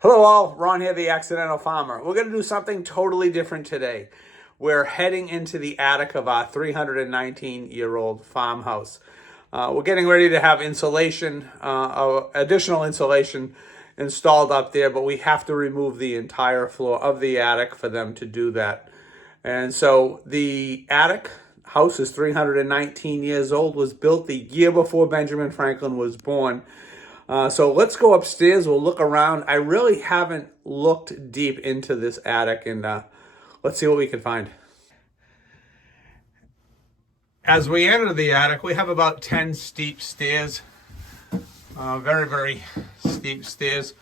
Hello all, Ron here, the Accidental Farmer. We're going to do something totally different today. We're heading into the attic of our 319-year-old farmhouse. We're getting ready to have insulation, additional insulation installed up there, but we have to remove the entire floor of the attic for them to do that. And so the attic house is 319 years old, was built the year before Benjamin Franklin was born. So let's go upstairs. We'll look around. I really haven't looked deep into this attic, and let's see what we can find. As we enter the attic, we have about 10 steep stairs. Very, very steep stairs.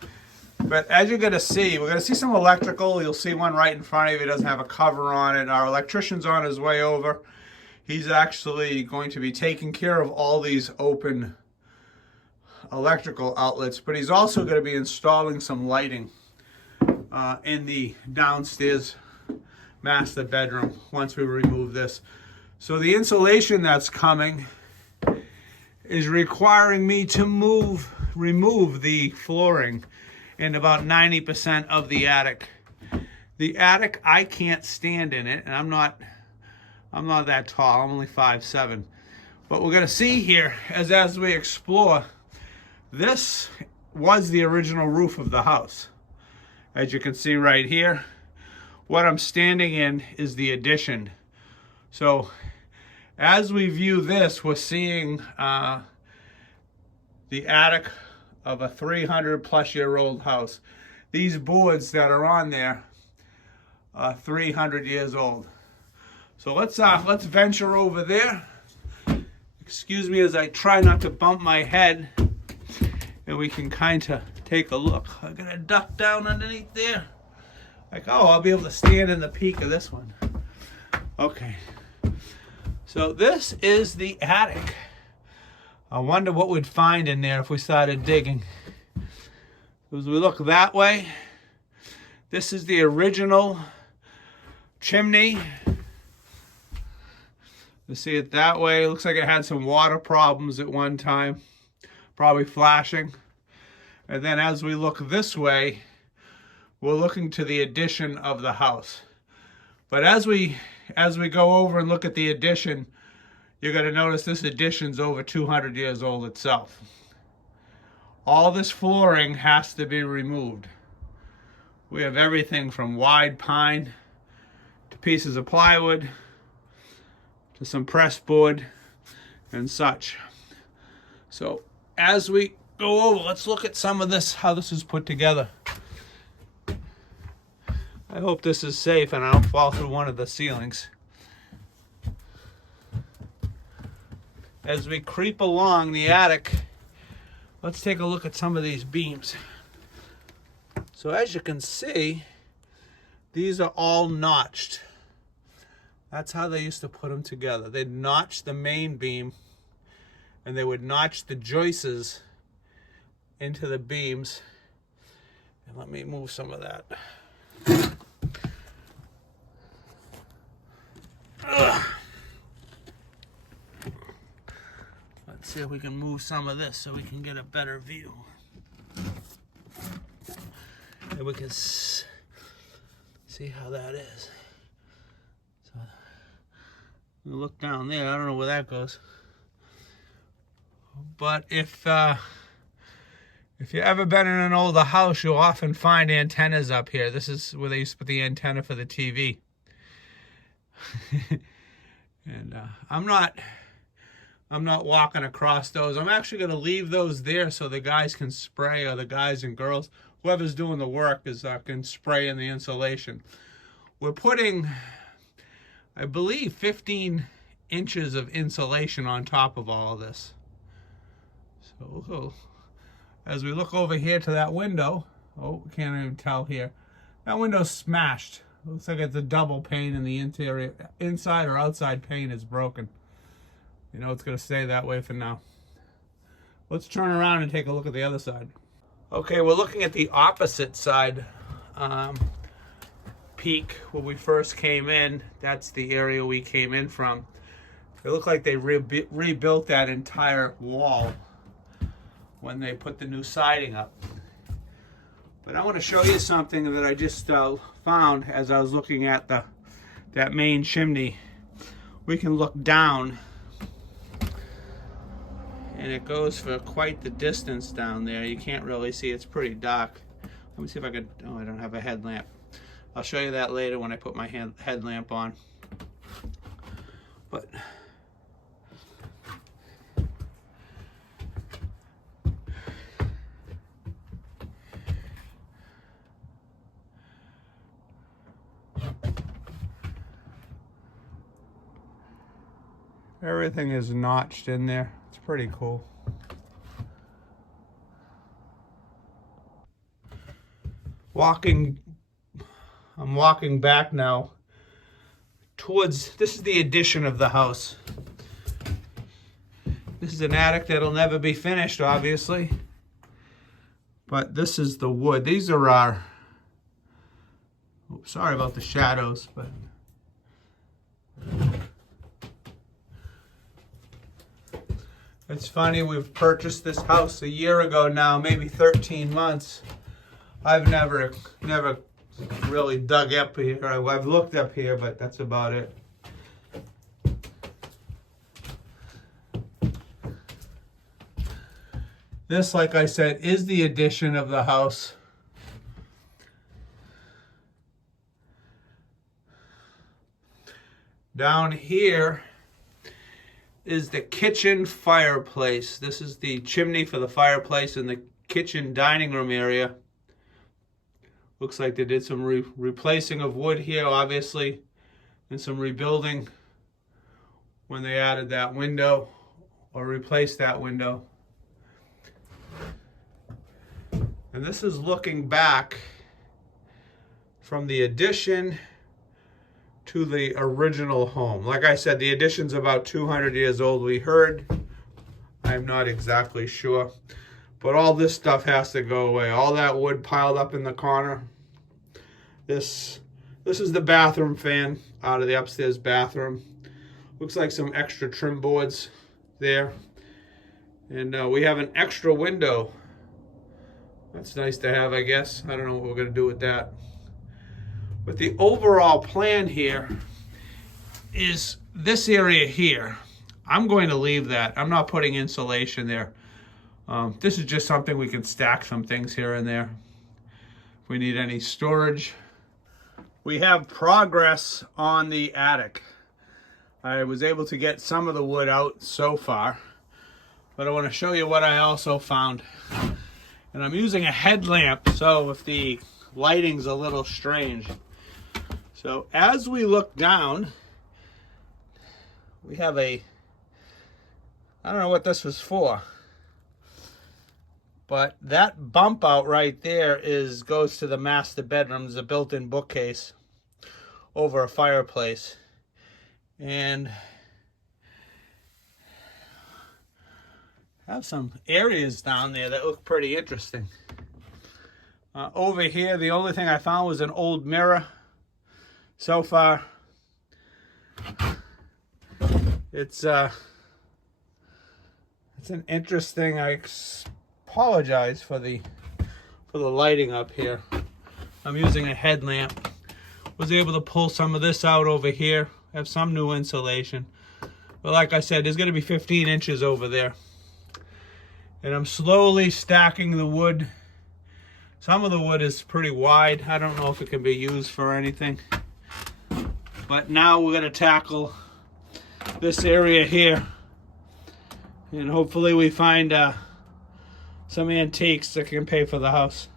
But as you're going to see, we're going to see some electrical. You'll see one right in front of you. It doesn't have a cover on it. Our electrician's on his way over. He's actually going to be taking care of all these open electrical outlets, but he's also going to be installing some lighting in the downstairs master bedroom once we remove this. So the insulation that's coming is requiring me to remove the flooring in about 90% of the attic. The attic, I can't stand in it, and I'm not that tall. I'm only 5'7". But we're going to see here as we explore. This was the original roof of the house. As you can see right here, what I'm standing in is the addition. So as we view this, we're seeing the attic of a 300-plus-year-old house. These boards that are on there are 300 years old. So let's venture over there. Excuse me as I try not to bump my head. And we can kind of take a look. I'm going to duck down underneath there. Like, oh, I'll be able to stand in the peak of this one. Okay. So this is the attic. I wonder what we'd find in there if we started digging. As we look that way, this is the original chimney. You see it that way. It looks like it had some water problems at one time. Probably flashing. And then as we look this way, we're looking to the addition of the house. But as we go over and look at the addition, you're going to notice this addition's over 200 years old itself. All this flooring has to be removed. We have everything from wide pine to pieces of plywood to some pressed board and such. So as we go over, let's look at some of this, how this is put together. I hope this is safe and I don't fall through one of the ceilings. As we creep along the attic, let's take a look at some of these beams. So as you can see, these are all notched. That's how they used to put them together. They'd notch the main beam and they would notch the joists into the beams. And let me move some of that. Let's see if we can move some of this so we can get a better view. And we can see how that is. So, we look down there. I don't know where that goes. But if you've ever been in an older house, you'll often find antennas up here. This is where they used to put the antenna for the TV. And I'm not walking across those. I'm actually going to leave those there so the guys can spray, or the guys and girls, whoever's doing the work, can spray in the insulation. We're putting, I believe, 15 inches of insulation on top of all of this. So as we look over here to that window, oh, can't even tell here. That window's smashed. Looks like it's a double pane in the interior. Inside or outside pane is broken. You know, it's going to stay that way for now. Let's turn around and take a look at the other side. Okay, we're looking at the opposite side peak where we first came in. That's the area we came in from. It looked like they rebuilt that entire wall when they put the new siding up. But I want to show you something that I just found as I was looking at that main chimney. We can look down, and it goes for quite the distance down there. You can't really see, it's pretty dark. Let me see if I can, oh, I don't have a headlamp. I'll show you that later when I put my headlamp on. But everything is notched in there. It's pretty cool. I'm walking back now towards, this is the addition of the house. This is an attic that'll never be finished, obviously. But this is the wood. These are our, oh, sorry about the shadows, but it's funny, we've purchased this house a year ago now, maybe 13 months. I've never really dug up here. I've looked up here, but that's about it. This, like I said, is the addition of the house. Down here is the kitchen fireplace. This is the chimney for the fireplace in the kitchen dining room area. Looks like they did some replacing of wood here, obviously, and some rebuilding when they added that window or replaced that window. And this is looking back from the addition to the original home. Like I said, the addition's about 200 years old, we heard. I'm not exactly sure. But all this stuff has to go away. All that wood piled up in the corner. This is the bathroom fan out of the upstairs bathroom. Looks like some extra trim boards there. And we have an extra window. That's nice to have, I guess. I don't know what we're going to do with that. But the overall plan here is this area here. I'm going to leave that. I'm not putting insulation there. This is just something we can stack some things here and there. If we need any storage. We have progress on the attic. I was able to get some of the wood out so far, but I want to show you what I also found. And I'm using a headlamp, so if the lighting's a little strange. So as we look down, we have I don't know what this was for, but that bump out right there goes to the master bedroom. There's a built-in bookcase over a fireplace. And have some areas down there that look pretty interesting. Over here, the only thing I found was an old mirror. So far, it's an interesting. I apologize for the lighting up here. I'm using a headlamp. Was able to pull some of this out over here. Have some new insulation. But like I said, there's going to be 15 inches over there. And I'm slowly stacking the wood. Some of the wood is pretty wide. I don't know if it can be used for anything. But now we're going to tackle this area here. And hopefully we find some antiques that can pay for the house.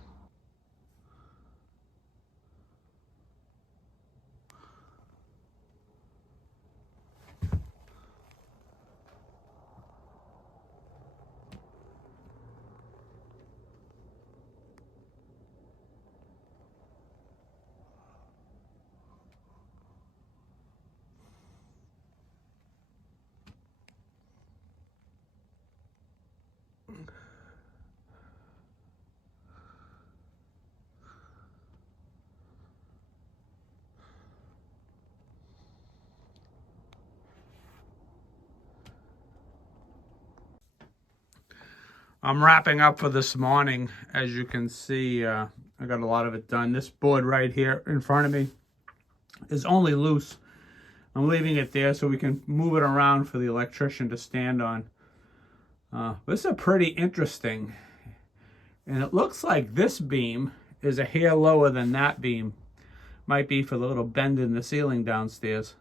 I'm wrapping up for this morning. As you can see, I got a lot of it done. This board right here in front of me is only loose. I'm leaving it there so we can move it around for the electrician to stand on. This is pretty interesting. And it looks like this beam is a hair lower than that beam. Might be for the little bend in the ceiling downstairs.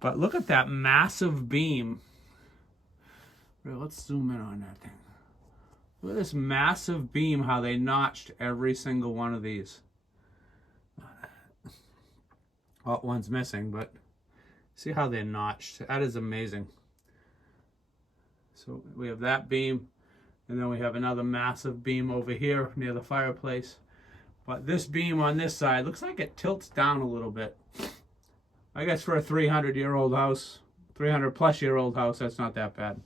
But look at that massive beam. Let's zoom in on that thing. Look at this massive beam, how they notched every single one of these. Well, one's missing, but see how they're notched. That is amazing. So we have that beam, and then we have another massive beam over here near the fireplace. But this beam on this side looks like it tilts down a little bit. I guess for a 300-year-old house, 300-plus-year-old house, that's not that bad.